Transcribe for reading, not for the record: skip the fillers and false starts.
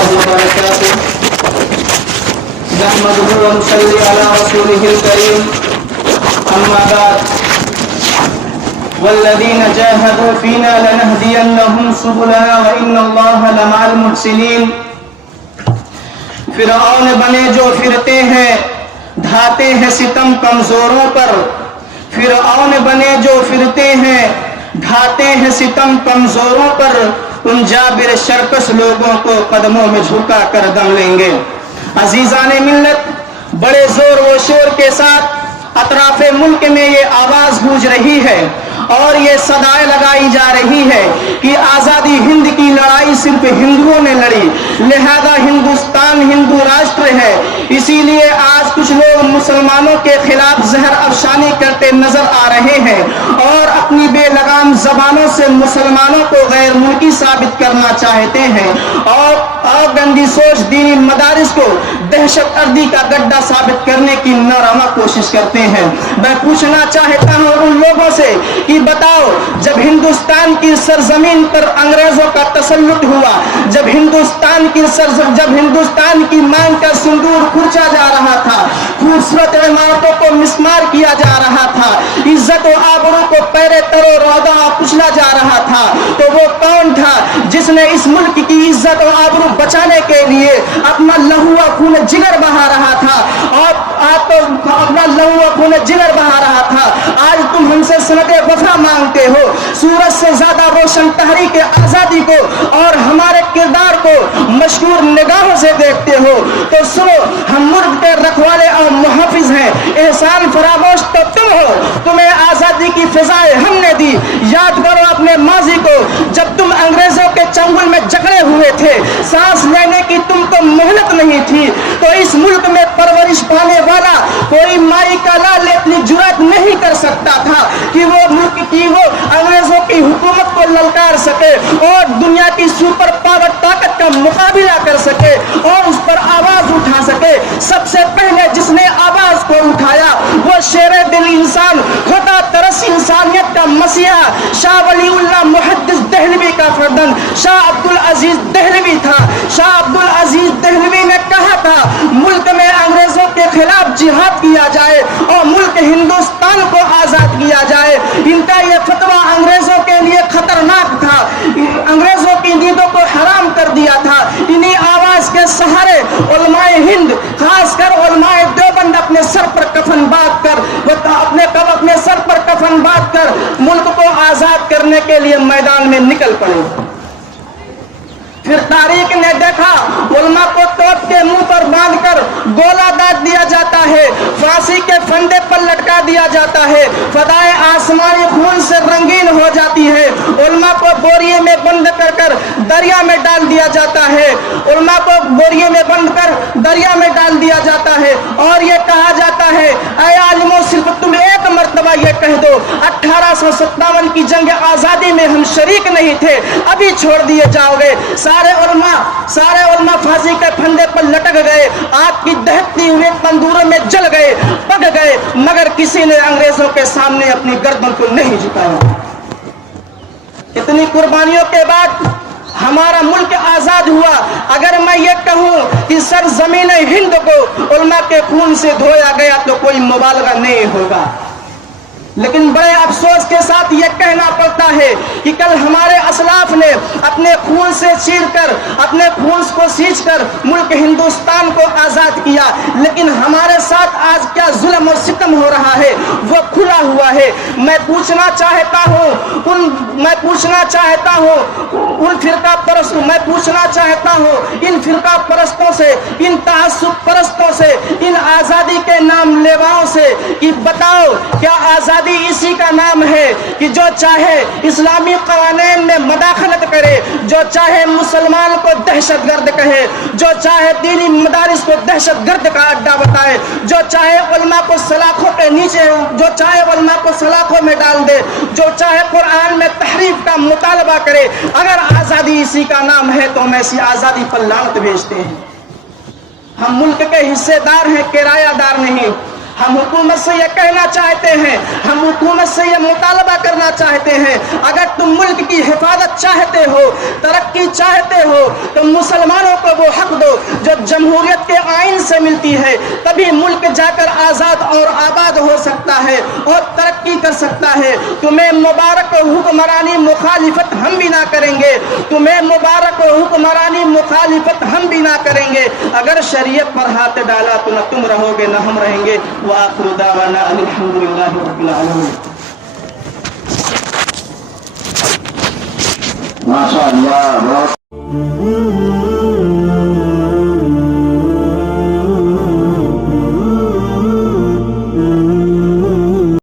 الله وبركاته نحمده ونصلي على رسوله الكريم أما بعد والذين جاهدوا فينا لنهدينهم سبلنا وإن الله لمع المحسنين فرعون بنے جو پھرتے ہیں ڈھاتے ہیں ستم کمزوروں پر فرعون بنے جو پھرتے ہیں ڈھاتے ہیں ستم کمزوروں پر ان جابر شرکس لوگوں کو قدموں میں جھکا کر دم لیں گے. عزیزان ملت، بڑے زور و شور کے ساتھ اطراف ملک میں یہ آواز گونج رہی ہے اور یہ صدائیں لگائی جا رہی ہے کہ آزادی ہند کی لڑائی صرف ہندوؤں نے لڑی، لہذا ہندوستان ہندو راشٹر ہے. اسی لیے آج کچھ لوگ مسلمانوں کے خلاف زہر افشانی کرتے نظر آ رہے ہیں اور اپنی بے لگام زبانوں سے مسلمانوں کو غیر ملکی ثابت کرنا چاہتے ہیں اور گندی سوچ دینی مدارس کو دہشت گردی کا گڈھا ثابت کرنے کی ناروا کوشش کرتے ہیں. میں پوچھنا چاہتا ہوں ان لوگوں سے کہ بتاؤ، جب ہندوستان کی سرزمین پر انگریزوں کا تسلط ہوا، جب ہندوستان کی مانگ کا سندور کھرچا جا رہا تھا، خوبصورت عمارتوں کو مسمار کیا جا رہا تھا، عزت و آبرو کو پیرے ترو رودا کچلا جا رہا تھا، تو وہ کون تھا جس نے اس ملک کی عزت و آبرو بچانے کے لیے اپنا لہو و خون جگر بہا رہا تھا اور آج تم ہم سے سند وفا مانگتے ہو. سورج سے زیادہ روشن تحریک آزادی کو اور ہمارے کردار کو مشکور نگاہوں سے دیکھتے ہو تو سنو، ہم ملک کے رکھوالے اور محافظ ہیں. احسان فراموش تو تم ہو، تمہیں آزادی کی فضائیں ہم نے دی. یاد کرو اپنے ماضی کو، جب تم انگریزوں کے چنگل میں جکڑے ہوئے تھے، سانس لینے کی تم کو مہلت نہیں تھی، تو اس ملک میں پرورش پانے والا کوئی مائی کا لال اتنی جرات نہیں کر سکتا تھا کہ وہ ملک کی وہ انگریزوں کی حکومت کو للکار سکے اور دنیا کی سپر پاور طاقت کا مقابلہ کر سکے اور اس پر آواز اٹھا سکے. سب سے پہلے جس نے آواز کو اٹھایا وہ شیر دل انسان، خدا ترس انسانیت کا مسیحا، شاہ ولی اللہ محدث دہلوی کا فرزند شاہ عبد العزیز دہلوی تھا. شاہ عبد العزیز دہلوی نے کہا تھا ملک میں انگریزوں کے خلاف جہاد کیا جائے اور ملک ہندوستان کو آزاد کیا جائے. ان کا یہ فتویٰ انگریزوں کے لیے خطرناک تھا، انگریزوں کی نیندوں کو حرام کر دیا تھا. انہی آواز کے سہارے علماء ہند، خاص کر علماء دیوبند اپنے سر پر کفن باندھ کر ملک کو آزاد کرنے کے لیے میدان میں نکل پڑے. پھر تاریخ نے دیکھا علماء کو توپ کے منہ پر باندھ کر گولا داغ دیا جاتا ہے، پھانسی کے پھندے پر لٹکا دیا جاتا ہے، فضائے آسمانی خون سے رنگین ہو جاتی ہے. علماء کو بوریے میں بند کر دریا میں ڈال دیا جاتا ہے، علماء کو بوریے میں بند کر دریا میں ڈال دیا جاتا ہے اور یہ کہا جاتا ہے اے عالموں صرف تم ایک مرتبہ یہ کہہ دو 1857 کی جنگ آزادی میں ہم شریک نہیں تھے، ابھی چھوڑ دیے جاؤ گے. سارے علماء پھانسی کے پھندے پر لٹک گئے، آگ کی دہتی ہوئے تندوروں میں جل گئے، پک گئے، مگر کسی نے انگریزوں کے سامنے اپنی گردن کو نہیں جھکایا. اتنی قربانیوں کے بعد ہمارا ملک آزاد ہوا. اگر میں یہ کہوں کہ سرزمین ہند کو علماء کے خون سے دھویا گیا تو کوئی مبالغہ نہیں ہوگا، لیکن بڑے افسوس کے ساتھ یہ کہنا پڑتا ہے کہ کل ہمارے اسلاف نے اپنے خون سے اپنے خون کو سینچ کر ملک ہندوستان کو آزاد کیا، لیکن ہمارے ساتھ آج کیا ظلم اور ستم ہو رہا ہے وہ کھلا ہوا ہے. میں پوچھنا چاہتا ہوں ان فرقہ پرستوں سے، ان تعصب پرستوں سے، ان آزادی کے نام لیواؤں سے کہ بتاؤ کیا آزادی اسی کا نام ہے کہ جو چاہے اسلامی قوانین میں مداخلت کرے، جو چاہے مسلمان کو دہشت گرد کہے، جو چاہے دینی مدارس کو دہشت گرد کا اڈا بتائے، جو چاہے علماء کو سلاخوں کے نیچے، جو چاہے علماء کو سلاخوں میں ڈال دے، جو چاہے قرآن میں تحریف کا مطالبہ کرے؟ اگر آزادی اسی کا نام ہے تو ہم ایسی آزادی پر لعنت بھیجتے ہیں. ہم ملک کے حصے دار ہیں، کرایہ دار نہیں. ہم حکومت سے یہ کہنا چاہتے ہیں، ہم حکومت سے یہ مطالبہ کرنا چاہتے ہیں، اگر تم ملک کی حفاظت چاہتے ہو، ترقی چاہتے ہو، تو مسلمانوں کو وہ حق دو جو جمہوریت کے آئین سے ملتی ہے، تبھی ملک جا کر آزاد اور آباد ہو سکتا ہے اور ترقی کر سکتا ہے۔ تمہیں مبارک حکمرانی مخالفت ہم بھی نہ کریں گے، تمہیں مبارک حکمرانی مخالفت ہم بھی نہ کریں گے۔ اگر شریعت پر ہاتھ ڈالا تو نہ تم رہو گے نہ ہم رہیں گے۔ وآخر دعوانا ان الحمدللہ رب العالمین۔ ماشاء اللہ،